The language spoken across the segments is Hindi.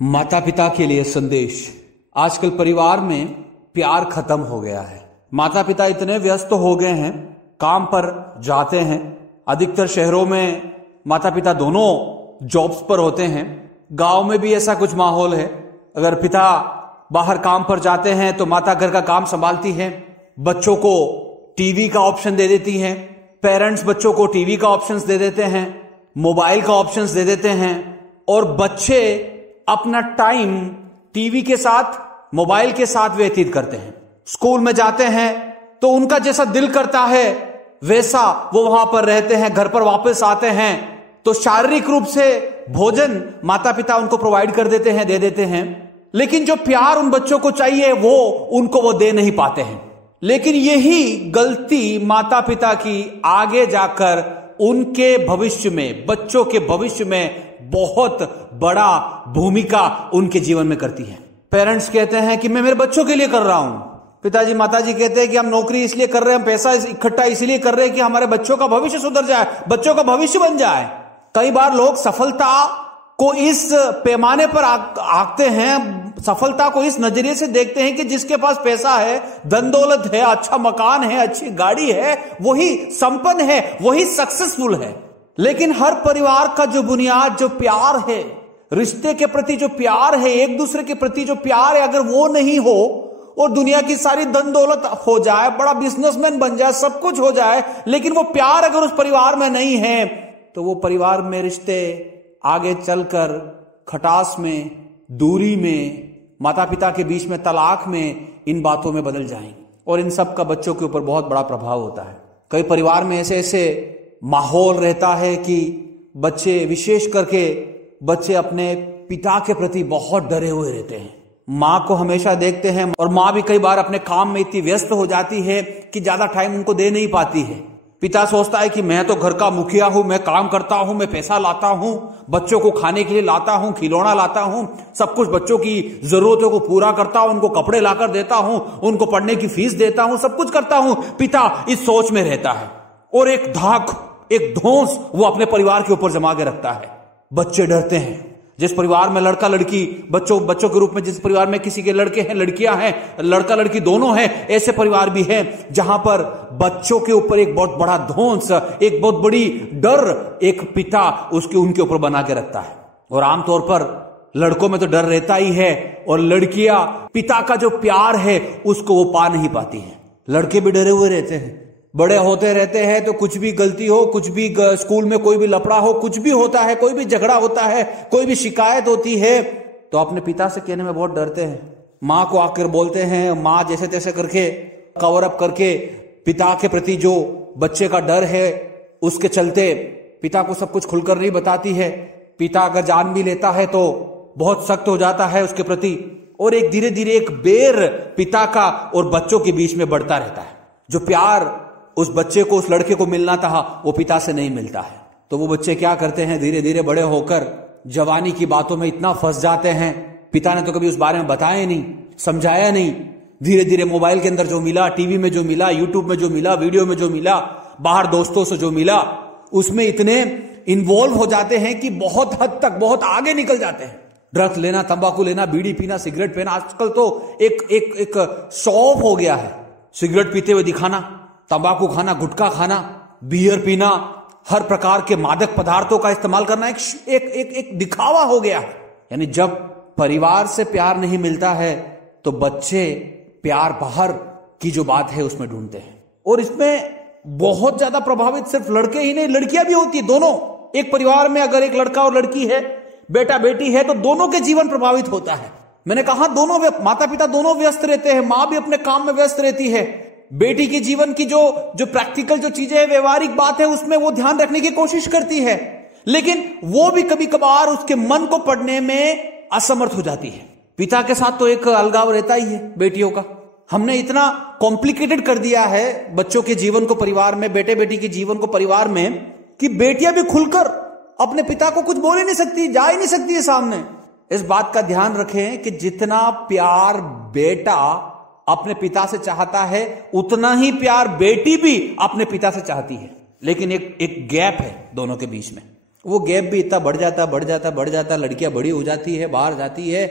माता पिता के लिए संदेश। आजकल परिवार में प्यार खत्म हो गया है। माता पिता इतने व्यस्त हो गए हैं, काम पर जाते हैं। अधिकतर शहरों में माता पिता दोनों जॉब्स पर होते हैं। गांव में भी ऐसा कुछ माहौल है। अगर पिता बाहर काम पर जाते हैं तो माता घर का काम संभालती है। बच्चों को टीवी का ऑप्शन दे देती हैं। पेरेंट्स बच्चों को टीवी का ऑप्शंस दे देते हैं, मोबाइल का ऑप्शंस दे देते हैं और बच्चे अपना टाइम टीवी के साथ, मोबाइल के साथ व्यतीत करते हैं। स्कूल में जाते हैं तो उनका जैसा दिल करता है वैसा वो वहां पर रहते हैं। घर पर वापस आते हैं तो शारीरिक रूप से भोजन माता पिता उनको प्रोवाइड कर देते हैं, दे देते हैं, लेकिन जो प्यार उन बच्चों को चाहिए वो उनको वो दे नहीं पाते हैं। लेकिन यही गलती माता पिता की आगे जाकर उनके भविष्य में, बच्चों के भविष्य में बहुत बड़ा भूमिका उनके जीवन में करती है। पेरेंट्स कहते हैं कि मैं मेरे बच्चों के लिए कर रहा हूं। पिताजी माताजी कहते हैं कि हम नौकरी इसलिए कर रहे हैं, हम पैसा इकट्ठा इसलिए कर रहे हैं कि हमारे बच्चों का भविष्य सुधर जाए, बच्चों का भविष्य बन जाए। कई बार लोग सफलता को इस पैमाने पर आंकते हैं, सफलता को इस नजरिए से देखते हैं कि जिसके पास पैसा है, धन दौलत है, अच्छा मकान है, अच्छी गाड़ी है, वही संपन्न है, वही सक्सेसफुल है। लेकिन हर परिवार का जो बुनियाद, जो प्यार है, रिश्ते के प्रति जो प्यार है, एक दूसरे के प्रति जो प्यार है, अगर वो नहीं हो और दुनिया की सारी धन दौलत हो जाए, बड़ा बिजनेसमैन बन जाए, सब कुछ हो जाए, लेकिन वो प्यार अगर उस परिवार में नहीं है तो वो परिवार में रिश्ते आगे चलकर खटास में, दूरी में, माता पिता के बीच में, तलाक में, इन बातों में बदल जाएंगे और इन सब का बच्चों के ऊपर बहुत बड़ा प्रभाव होता है। कई परिवार में ऐसे ऐसे माहौल रहता है कि बच्चे, विशेष करके बच्चे, अपने पिता के प्रति बहुत डरे हुए रहते हैं। माँ को हमेशा देखते हैं और माँ भी कई बार अपने काम में इतनी व्यस्त हो जाती है कि ज्यादा टाइम उनको दे नहीं पाती है। पिता सोचता है कि मैं तो घर का मुखिया हूं, मैं काम करता हूं, मैं पैसा लाता हूं, बच्चों को खाने के लिए लाता हूं, खिलौना लाता हूं, सब कुछ बच्चों की जरूरतों को पूरा करता हूं, उनको कपड़े लाकर देता हूं, उनको पढ़ने की फीस देता हूं, सब कुछ करता हूं। पिता इस सोच में रहता है और एक धाक, एक धौंस वो अपने परिवार के ऊपर जमा के रखता है। बच्चे डरते हैं। जिस परिवार में लड़का लड़की, बच्चों के रूप में जिस परिवार में किसी के लड़के हैं, लड़कियां हैं, लड़का लड़की दोनों हैं, ऐसे परिवार भी हैं जहां पर बच्चों के ऊपर एक बहुत बड़ा धौंस, एक बहुत बड़ी डर एक पिता उनके ऊपर बना के रखता है। और आमतौर पर लड़कों में तो डर रहता ही है और लड़कियां पिता का जो प्यार है उसको वो पा नहीं पाती हैं। लड़के भी डरे हुए रहते हैं। बड़े होते रहते हैं तो कुछ भी गलती हो, कुछ भी स्कूल में कोई भी लफड़ा हो, कुछ भी होता है, कोई भी झगड़ा होता है, कोई भी शिकायत होती है तो अपने पिता से कहने में बहुत डरते हैं। माँ को आकर बोलते हैं, माँ जैसे तैसे करके कवर अप करके पिता के प्रति जो बच्चे का डर है उसके चलते पिता को सब कुछ खुलकर नहीं बताती है। पिता अगर जान भी लेता है तो बहुत सख्त हो जाता है उसके प्रति और एक धीरे धीरे एक बैर पिता का और बच्चों के बीच में बढ़ता रहता है। जो प्यार उस बच्चे को, उस लड़के को मिलना था वो पिता से नहीं मिलता है। तो वो बच्चे क्या करते हैं, धीरे धीरे बड़े होकर जवानी की बातों में इतना फंस जाते हैं। पिता ने तो कभी उस बारे में बताया नहीं, समझाया नहीं। धीरे धीरे मोबाइल के अंदर जो मिला, टीवी में जो मिला, यूट्यूब में जो मिला, वीडियो में जो मिला, बाहर दोस्तों से जो मिला, उसमें इतने इन्वॉल्व हो जाते हैं कि बहुत हद तक, बहुत आगे निकल जाते हैं। ड्रग्स लेना, तंबाकू लेना, बीड़ी पीना, सिगरेट पीना, आजकल तो एक शौक हो गया है। सिगरेट पीते हुए दिखाना, तंबाकू खाना, गुटखा खाना, बियर पीना, हर प्रकार के मादक पदार्थों का इस्तेमाल करना एक दिखावा हो गया है। यानी जब परिवार से प्यार नहीं मिलता है तो बच्चे प्यार बाहर की जो बात है उसमें ढूंढते हैं और इसमें बहुत ज्यादा प्रभावित सिर्फ लड़के ही नहीं, लड़कियां भी होती है। दोनों, एक परिवार में अगर एक लड़का और लड़की है, बेटा बेटी है, तो दोनों के जीवन प्रभावित होता है। मैंने कहा दोनों, माता पिता दोनों व्यस्त रहते हैं। मां भी अपने काम में व्यस्त रहती है। बेटी के जीवन की जो प्रैक्टिकल जो चीजें, व्यवहारिक बात है, उसमें वो ध्यान रखने की कोशिश करती है, लेकिन वो भी कभी कभार उसके मन को पढ़ने में असमर्थ हो जाती है। पिता के साथ तो एक अलगाव रहता ही है बेटियों का। हमने इतना कॉम्प्लिकेटेड कर दिया है बच्चों के जीवन को परिवार में, बेटे बेटी के जीवन को परिवार में, कि बेटियां भी खुलकर अपने पिता को कुछ बोल ही नहीं सकती, जा ही नहीं सकती है सामने। इस बात का ध्यान रखें कि जितना प्यार बेटा अपने पिता से चाहता है उतना ही प्यार बेटी भी अपने पिता से चाहती है। लेकिन एक गैप है दोनों के बीच में। वो गैप भी इतना बढ़ जाता, लड़कियां बड़ी हो जाती है, बाहर जाती है,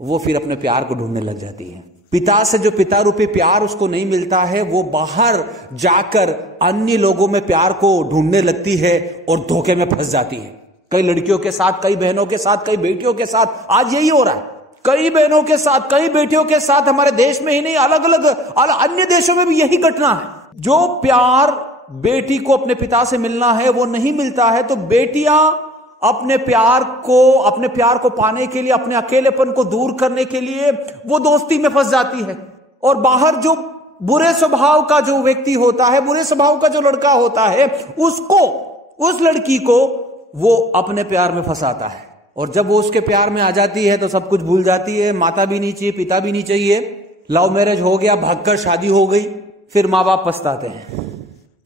वो फिर अपने प्यार को ढूंढने लग जाती है। पिता से जो पिता रूपी प्यार उसको नहीं मिलता है, वो बाहर जाकर अन्य लोगों में प्यार को ढूंढने लगती है और धोखे में फंस जाती है। कई लड़कियों के साथ, कई बहनों के साथ, कई बेटियों के साथ आज यही हो रहा है। कई बहनों के साथ, कई बेटियों के साथ, हमारे देश में ही नहीं, अलग अलग अन्य देशों में भी यही घटना है। जो प्यार बेटी को अपने पिता से मिलना है वो नहीं मिलता है, तो बेटियां अपने प्यार को पाने के लिए, अपने अकेलेपन को दूर करने के लिए वो दोस्ती में फंस जाती है। और बाहर जो बुरे स्वभाव का जो व्यक्ति होता है, बुरे स्वभाव का जो लड़का होता है, उसको, उस लड़की को वो अपने प्यार में फंसाता है। और जब वो उसके प्यार में आ जाती है तो सब कुछ भूल जाती है। माता भी नहीं चाहिए, पिता भी नहीं चाहिए, लव मैरिज हो गया, भागकर शादी हो गई, फिर माँ बाप पछताते हैं,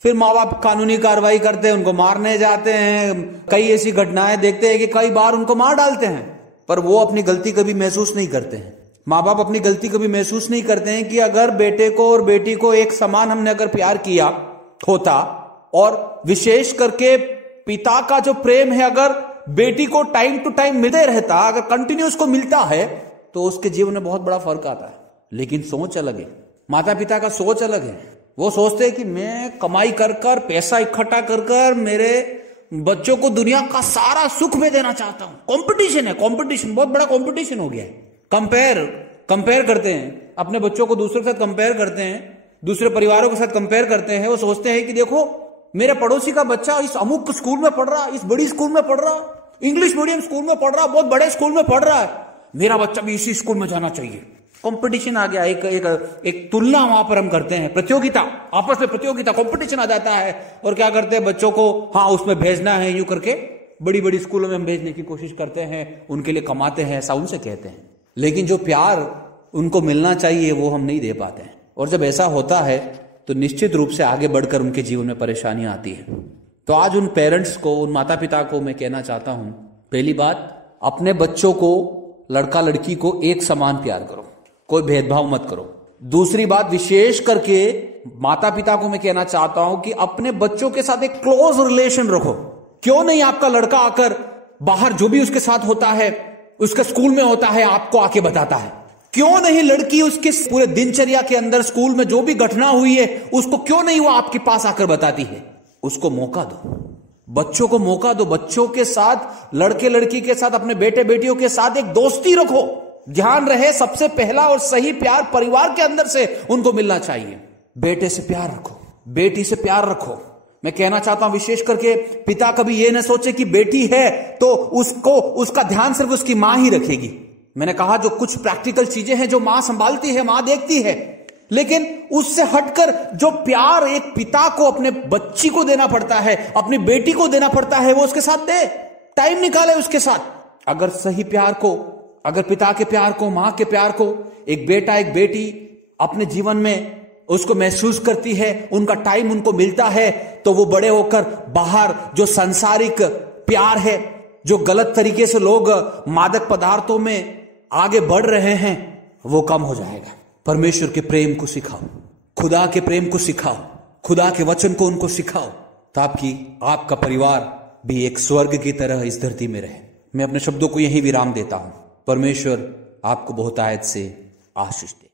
फिर माँ बाप कानूनी कार्रवाई करते हैं, उनको मारने जाते हैं। कई ऐसी घटनाएं देखते हैं कि कई बार उनको मार डालते हैं, पर वो अपनी गलती कभी महसूस नहीं करते हैं। माँ बाप अपनी गलती कभी महसूस नहीं करते हैं कि अगर बेटे को और बेटी को एक समान हमने अगर प्यार किया होता, और विशेष करके पिता का जो प्रेम है अगर बेटी को टाइम टू टाइम मिलते रहता, अगर कंटिन्यूस को मिलता है, तो उसके जीवन में बहुत बड़ा फर्क आता है। लेकिन सोच अलग है, माता पिता का सोच अलग है। वो सोचते हैं कि मैं कमाई कर कर, पैसा इकट्ठा कर कर मेरे बच्चों को दुनिया का सारा सुख में देना चाहता हूं। कंपटीशन है, कंपटीशन, बहुत बड़ा कंपटीशन हो गया है। कंपेयर करते हैं अपने बच्चों को, दूसरों के साथ कंपेयर करते हैं, दूसरे परिवारों के साथ कंपेयर करते हैं। वो सोचते हैं कि देखो मेरे पड़ोसी का बच्चा इस अमुक स्कूल में पढ़ रहा, इस बड़ी स्कूल में पढ़ रहा, इंग्लिश मीडियम स्कूल में पढ़ रहा, बहुत बड़े स्कूल में पढ़ रहा है, मेरा बच्चा भी इसी स्कूल में जाना चाहिए। कंपटीशन आ गया, एक तुलना वहां पर हम करते हैं, प्रतियोगिता, आपस में प्रतियोगिता, कंपटीशन आ जाता है। और क्या करते हैं, बच्चों को हाँ उसमें भेजना है, यूं करके बड़ी बड़ी स्कूलों में हम भेजने की कोशिश करते हैं, उनके लिए कमाते हैं, ऐसा उनसे कहते हैं। लेकिन जो प्यार उनको मिलना चाहिए वो हम नहीं दे पाते हैं। और जब ऐसा होता है तो निश्चित रूप से आगे बढ़कर उनके जीवन में परेशानियां आती है। तो आज उन पेरेंट्स को, उन माता पिता को मैं कहना चाहता हूं, पहली बात, अपने बच्चों को, लड़का लड़की को एक समान प्यार करो, कोई भेदभाव मत करो। दूसरी बात, विशेष करके माता पिता को मैं कहना चाहता हूं कि अपने बच्चों के साथ एक क्लोज रिलेशन रखो। क्यों नहीं आपका लड़का आकर बाहर जो भी उसके साथ होता है, उसके स्कूल में होता है, आपको आके बताता है? क्यों नहीं लड़की उसके पूरे दिनचर्या के अंदर स्कूल में जो भी घटना हुई है उसको क्यों नहीं वो आपके पास आकर बताती है? उसको मौका दो, बच्चों को मौका दो। बच्चों के साथ, लड़के लड़की के साथ, अपने बेटे बेटियों के साथ एक दोस्ती रखो। ध्यान रहे, सबसे पहला और सही प्यार परिवार के अंदर से उनको मिलना चाहिए। बेटे से प्यार रखो, बेटी से प्यार रखो। मैं कहना चाहता हूं विशेष करके पिता कभी यह न सोचे कि बेटी है तो उसका ध्यान सिर्फ उसकी मां ही रखेगी। मैंने कहा जो कुछ प्रैक्टिकल चीजें हैं जो मां संभालती है, मां देखती है, लेकिन उससे हटकर जो प्यार एक पिता को अपने बच्ची को देना पड़ता है, अपनी बेटी को देना पड़ता है, वो उसके साथ दे, टाइम निकाले उसके साथ। अगर सही प्यार को, अगर पिता के प्यार को, मां के प्यार को एक बेटा एक बेटी अपने जीवन में उसको महसूस करती है, उनका टाइम उनको मिलता है, तो वो बड़े होकर बाहर जो सांसारिक प्यार है, जो गलत तरीके से लोग मादक पदार्थों में आगे बढ़ रहे हैं, वो कम हो जाएगा। परमेश्वर के प्रेम को सिखाओ, खुदा के प्रेम को सिखाओ, खुदा के वचन को उनको सिखाओ, ताकि आपका परिवार भी एक स्वर्ग की तरह इस धरती में रहे। मैं अपने शब्दों को यही विराम देता हूं। परमेश्वर आपको बहुतायत से आशीष दे।